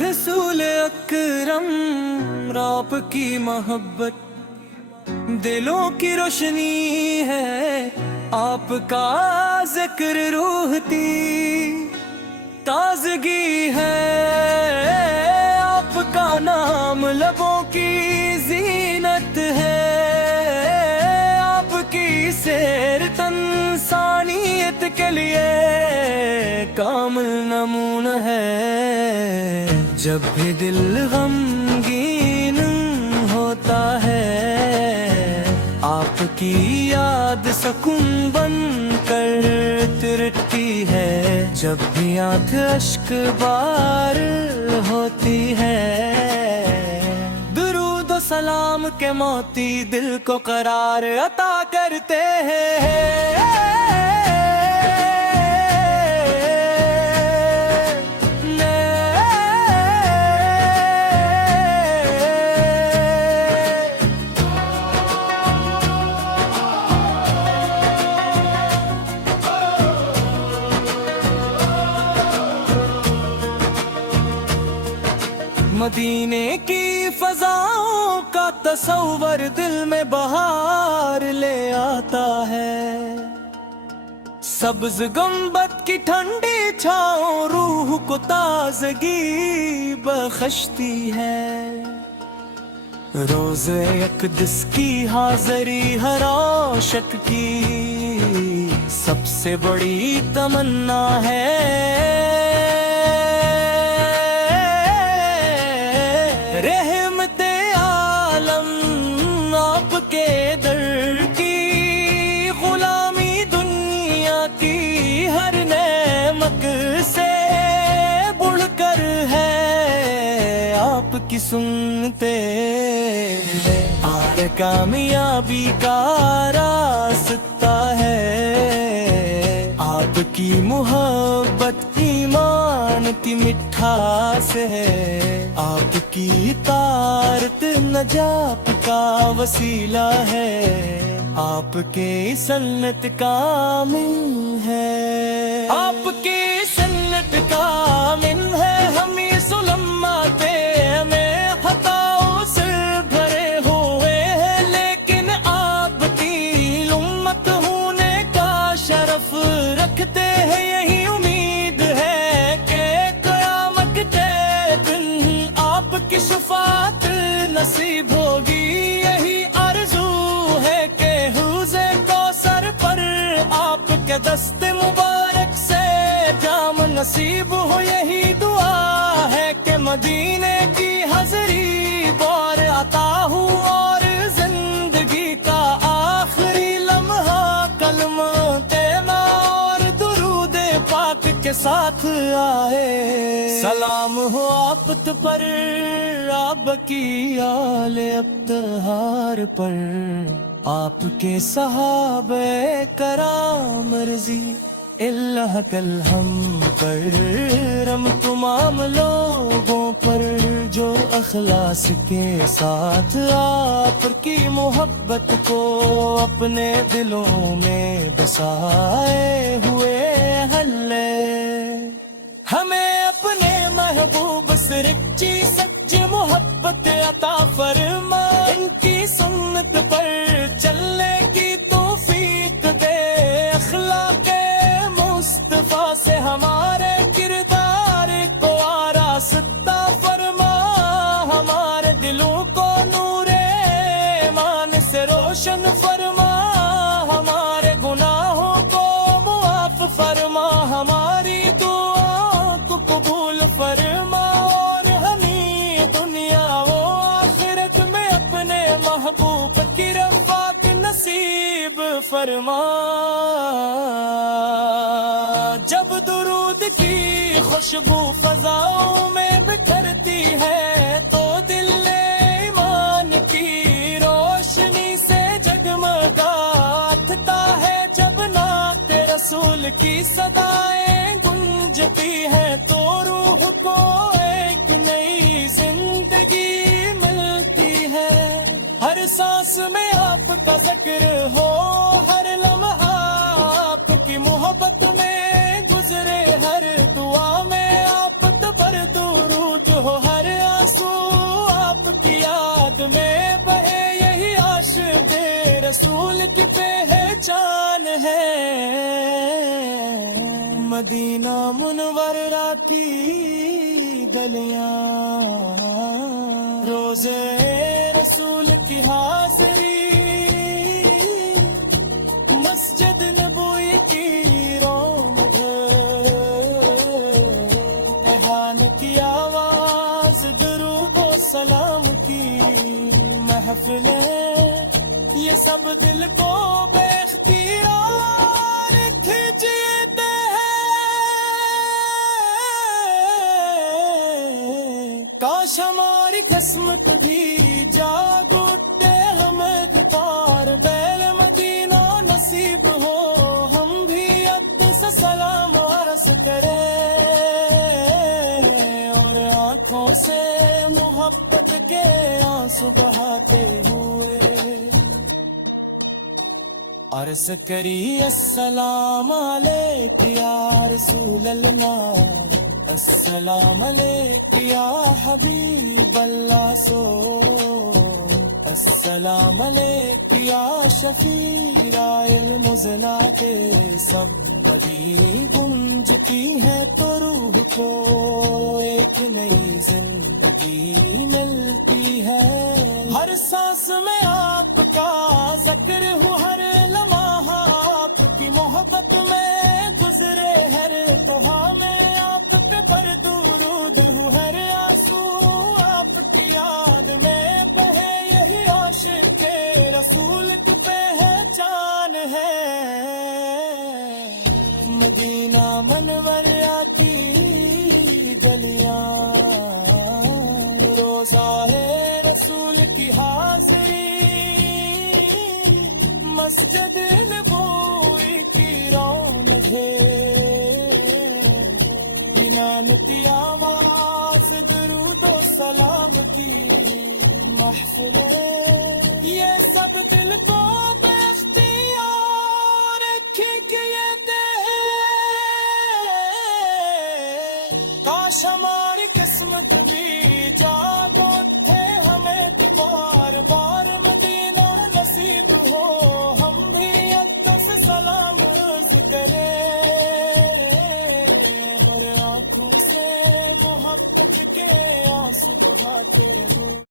रसूल अकरम, आप की मोहब्बत दिलों की रोशनी है, आपका जिक्र रूहती ताजगी है, आपका नाम लबों की जीनत है, आपकी सैर इंसानियत के लिए कामिल नमूना है। जब भी दिल गमगीन होता है, आपकी याद सुकून बन कर तिरती है। जब भी आंख अश्क बार होती है, दुरूद और सलाम के मोती दिल को करार अता करते हैं। मदीने की फजाओं का तस्वर दिल में बहार ले आता है। सब्ज गुंबद की ठंडी छाओं रूह को ताजगी बख्शती है। रोज़े अक़दस की हाज़री हर औशक की सबसे बड़ी तमन्ना है। रहमते आलम आपके दर की गुलामी दुनिया की हर नेमत से बढ़कर है। आपकी सुनते आर कामयाबी का रास्ता है। आपकी मोहब्बत ईमान की मिठास है। आपकी तारत नजात का वसीला है। आपके सन्नत कामिल है। आपके सन्नत कामिल है। हम ये सुलम्माते में खताओं से भरे हुए हैं, लेकिन आपकी उम्मत होने का शरफ रखते हैं। यही उम्मीद है कि क़यामत के दिन आपकी शफ़ाअत नसीब होगी। यही आरज़ू है कि हौज़े कौसर पर आपके दस्ते मुबारक से जाम नसीब हो। यही दुआ है कि मदीने की हाज़री बार अता हो और जिंदगी का आखिरी लम्हा कलमा तेरा और दुरूद पाक के साथ आए। सलाम हो आप पर, आपकी आले अब्तहार पर, आपके सहाबे कराम रज़ी इल्लाह कल हम पर, रम तमाम लोगों पर जो अखलास के साथ आपकी मोहब्बत को अपने दिलों में बसाए हुए हल्ले। हमें अपने महबूब से सच्ची सच्ची मोहब्बत अता फरमा। इनकी सुन्नत पर चलने की तौफीक दे। अखलाक़ मुस्तफ़ा से हमारे किरदार को आरास्ता फरमा। हमारे दिलों को नूरे ईमान से रोशन फरमा। हमारे गुनाहों को मुआफ़ फरमा। हमारी दुआओं को कबूल फरमा। और हनी दुनिया वो आखिरत में अपने महबूब की रफ़ाक़ नसीब फरमा। जब दुरूद की खुशबू फजाओं में बिखरती है, तो दिल ईमान की रोशनी से जगमगाता है। जब नात रसूल की सदाएं गूंजती हैं, तो रूह को एक नई जिंदगी मिलती है। हर सांस में आपका जिक्र हो, हर लम्हा आपकी मोहब्बत में गुजरे। हर दुआ में आप पर दुरूद हो, रसूल की पहचान है। मदीना मुनव्वरा की गलियां रोज़े रसूल की हाज़री, मस्जिद नबवी की रौनक, एहान की आवाज़ दुरूद व सलाम की महफिलें, ये सब दिल को बेख्तियार खींचते हैं। काश हमारी किस्मत भी जाग उठते, हमें दुतार बैल मदीना नसीब हो, हम भी अद से सलाम अर्ज़ करें और आँखों से मोहब्बत के आंसू बहाते हुए अर्ज़ करी अस्सलाम अलैक या रसूल अल्लाह, अस्सलाम अलैक या हबीब अल्लाह सो, अस्सलाम अलैक या शफीराइल मुज़ना के सब बदी गूंजती है तो रूह को एक नई जिंदगी मिलती है। हर सांस में आपका जिक्र हो, हर लम्हा आपकी मोहब्बत में गुजरे, हर दुआ में आप पे पर दुरूद हो, हर आंसू आपकी याद में बहे, यही आशिक के रसूल की पहचान है। मदीना मुनव्वरा की गलियां रोज़ा है रसूल की हाज़री, मस्जिद नबवी की रौनक है, बिनानती आवाज़ दुरूद व सलाम की महफिलें, ये सब दिल को बेख्तियार खींचते हैं। काश हमारी किस्मत भी जाग उठे, हमें तो बार बार मदीना नसीब हो, हम भी अक्स सलाम अर्ज़ करें और आँखों से मोहब्बत के आंसू बहाते हो।